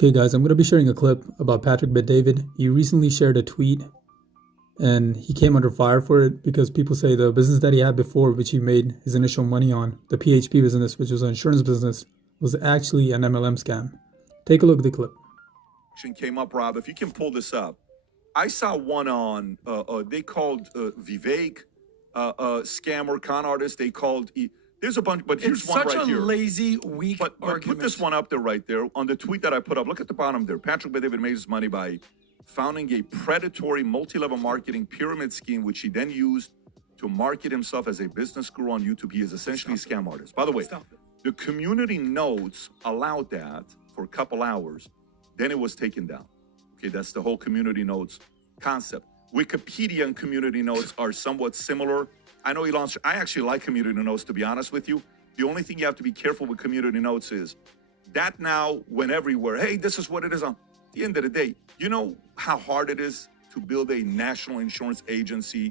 Okay, guys, I'm going to be sharing a clip about Patrick Bet-David. He recently shared a tweet and he came under fire for it because people say the business that he had before, which he made his initial money on, the PHP business, which was an insurance business, was actually an MLM scam. Take a look at the clip. Came up, Rob. If you can pull this up, I saw one on. They called Vivek, scammer con artist. They called. There's a bunch, but here's it's one right such a here. lazy, weak But argument. put this one up there, right there, on the tweet that I put up. Look at the bottom there. Patrick Bet-David made his money by founding a predatory multi-level marketing pyramid scheme, which he then used to market himself as a business guru on YouTube. He is essentially a scam artist. By the way, the community notes allowed that for a couple hours. Then it was taken down. Okay, that's the whole community notes concept. Wikipedia and community notes are somewhat similar. I know Elon, I actually like community notes, to be honest with you. The only thing you have to be careful with community notes is that now went everywhere. Hey, this is what it is on. At the end of the day, you know how hard it is to build a national insurance agency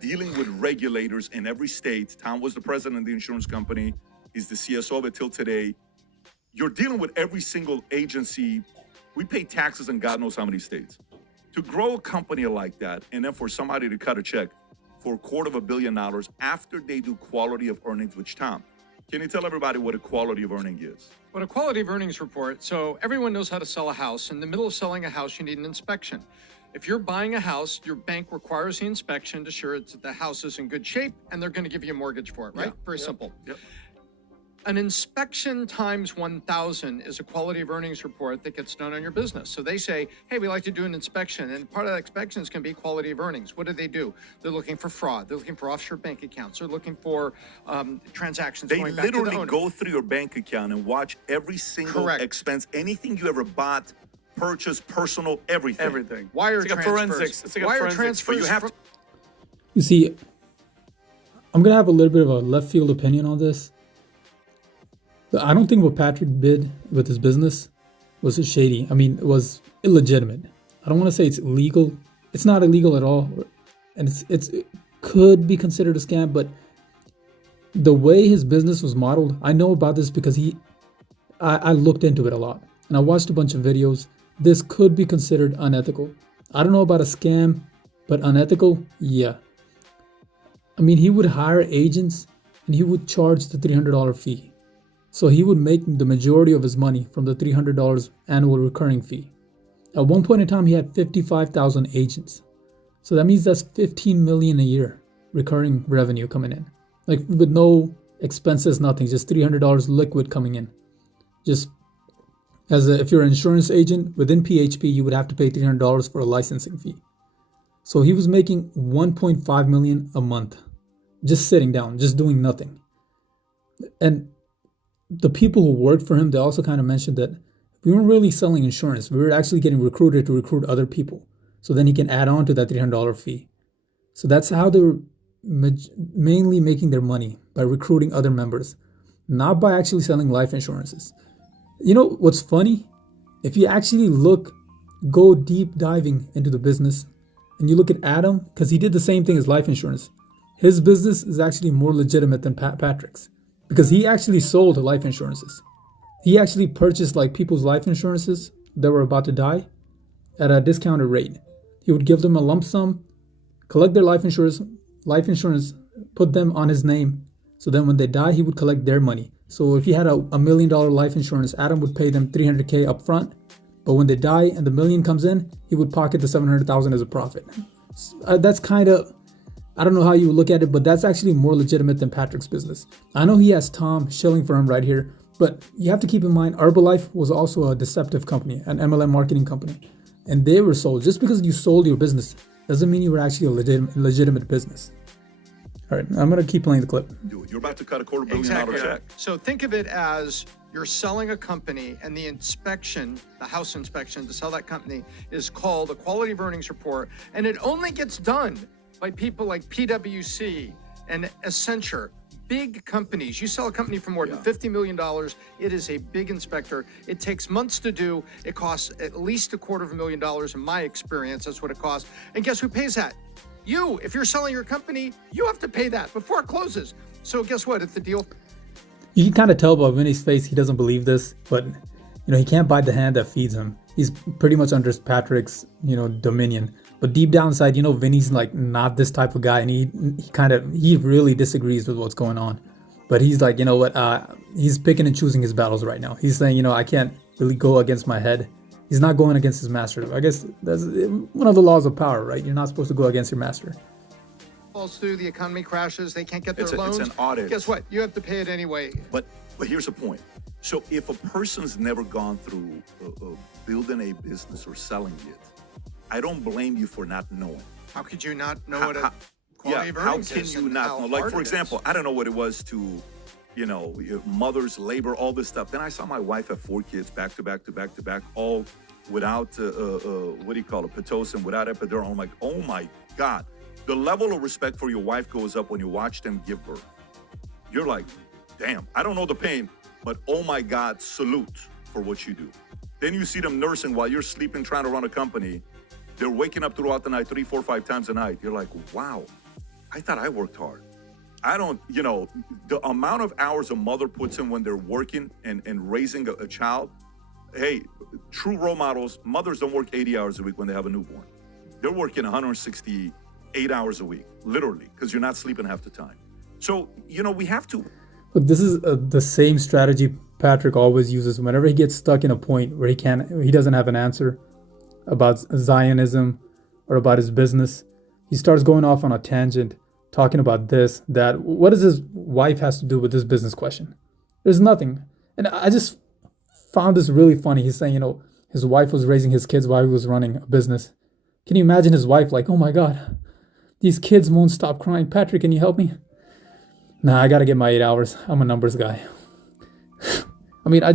dealing with regulators in every state. Tom was the president of the insurance company. He's the CSO of it till today. You're dealing with every single agency. We pay taxes in God knows how many states. To grow a company like that, and then for somebody to cut a check for $250 million after they do quality of earnings, which Tom, can you tell everybody what a quality of earning is? What a quality of earnings report. So everyone knows how to sell a house. In the middle of selling a house, you need an inspection. If you're buying a house, your bank requires the inspection to ensure that the house is in good shape, and they're going to give you a mortgage for it, right? Yeah. Very simple. Yep. An inspection times 1,000 is a quality of earnings report that gets done on your business. So they say, hey, we like to do an inspection. And part of that inspection is going to be quality of earnings. What do? They're looking for fraud. They're looking for offshore bank accounts. They're looking for transactions They going back to the literally owner. go through your bank account and watch every single Correct. expense, anything you ever bought, purchased, personal, everything. Everything. Wire it's like transfers. a forensics. It's like Wire a forensics. transfers. But you have from- to. You see, I'm going to have a little bit of a left field opinion on this. But I don't think what Patrick did with his business was shady. I mean, it was illegitimate. I don't want to say it's illegal. It's not illegal at all. And it could be considered a scam, but the way his business was modeled, I know about this because I looked into it a lot and I watched a bunch of videos. This could be considered unethical. I don't know about a scam, but unethical, yeah. I mean, he would hire agents and he would charge the $300 fee. So he would make the majority of his money from the $300 annual recurring fee. At one point in time, he had 55,000 agents. So that means that's 15 million a year recurring revenue coming in. Like with no expenses, nothing, just $300 liquid coming in. Just if you're an insurance agent within PHP, you would have to pay $300 for a licensing fee. So he was making 1.5 million a month, just sitting down, just doing nothing. And the people who worked for him, they also kind of mentioned that we weren't really selling insurance. We were actually getting recruited to recruit other people. So then he can add on to that $300 fee. So that's how they were mainly making their money, by recruiting other members, not by actually selling life insurances. You know what's funny? If you actually go deep diving into the business and you look at Adam, because he did the same thing as life insurance, his business is actually more legitimate than Patrick's. Because he actually sold life insurances. He actually purchased like people's life insurances that were about to die at a discounted rate. He would give them a lump sum, collect their life insurance, put them on his name. So then when they die, he would collect their money. So if he had a $1 million life insurance, Adam would pay them $300K up front. But when they die and the million comes in, he would pocket the $700,000 as a profit. That's kind of, I don't know how you look at it, but that's actually more legitimate than Patrick's business. I know he has Tom shilling for him right here, but you have to keep in mind Herbalife was also a deceptive company, an MLM marketing company, and they were sold. Just because you sold your business doesn't mean you were actually a legitimate business. All right, I'm going to keep playing the clip. You're about to cut $250 million check. So think of it as you're selling a company, and the inspection, the house inspection to sell that company, is called a quality of earnings report, and it only gets done by people like PwC and Accenture, big companies. You sell a company for more than $50 million, it is a big inspector. It takes months to do. It costs at least $250,000 in my experience. That's what it costs. And guess who pays that? You. If you're selling your company, you have to pay that before it closes. So guess what? If the deal... You can kind of tell by Vinny's face he doesn't believe this, but he can't bite the hand that feeds him. He's pretty much under Patrick's, dominion. But deep down inside, Vinny's like not this type of guy, and he really disagrees with what's going on. But he's like, you know what? He's picking and choosing his battles right now. He's saying, I can't really go against my head. He's not going against his master. I guess that's one of the laws of power, right? You're not supposed to go against your master. Falls through, the economy crashes, they can't get their It's loans. an audit. Guess what? You have to pay it anyway. But here's the point. So if a person's never gone through building a business or selling it, I don't blame you for not knowing. How could you not know what a quality of how earnings can is you and not how know? Like, hard for it is? example, I don't know what it was to, your mother's labor, all this stuff. Then I saw my wife have 4 kids back to back to back to back, all without, what do you call it, Pitocin, without epidural. I'm like, oh my God. The level of respect for your wife goes up when you watch them give birth. You're like, damn, I don't know the pain, but oh my God, salute for what you do. Then you see them nursing while you're sleeping, trying to run a company. They're waking up throughout the night 3, 4, 5 times a night. You're like, wow, I thought I worked hard. I don't, the amount of hours a mother puts in when they're working and raising a child. Hey, true role models, mothers don't work 80 hours a week when they have a newborn. They're working 168 hours a week, literally, because you're not sleeping half the time. So, we have to. Look, this is the same strategy Patrick always uses whenever he gets stuck in a point where he doesn't have an answer about Zionism or about his business. He starts going off on a tangent, talking about this, that. What does his wife has to do with this business question? There's nothing. And I just found this really funny. He's saying, his wife was raising his kids while he was running a business. Can you imagine his wife like, oh my God, these kids won't stop crying. Patrick, can you help me? Nah, I got to get my 8 hours. I'm a numbers guy. I mean, I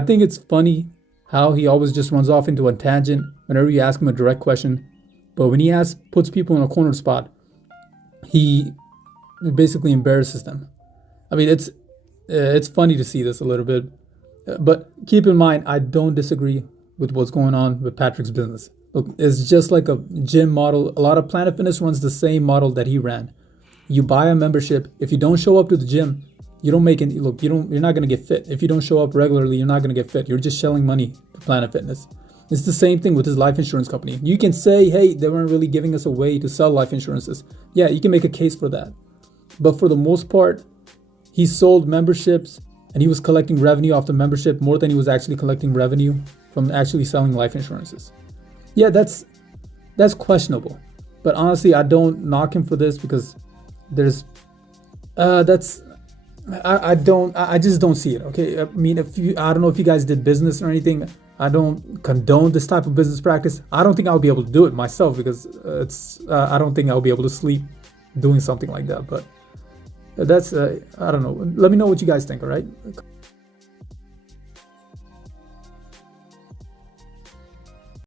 think it's funny how he always just runs off into a tangent whenever you ask him a direct question. But when he puts people in a corner spot, he basically embarrasses them. I mean, it's funny to see this a little bit. But keep in mind, I don't disagree with what's going on with Patrick's business. Look, it's just like a gym model. A lot of Planet Fitness runs the same model that he ran. You buy a membership. If you don't show up to the gym, you don't make any. Look, you're not gonna get fit. If you don't show up regularly, you're not gonna get fit. You're just shelling money to Planet Fitness. It's the same thing with his life insurance company. You can say, hey, they weren't really giving us a way to sell life insurances. Yeah, you can make a case for that. But for the most part, he sold memberships and he was collecting revenue off the membership more than he was actually collecting revenue from actually selling life insurances. Yeah, that's questionable. But honestly, I don't knock him for this because I just don't see it. Okay. I mean, I don't know if you guys did business or anything. I don't condone this type of business practice. I don't think I'll be able to do it myself because I don't think I'll be able to sleep doing something like that. But that's, I don't know. Let me know what you guys think. All right.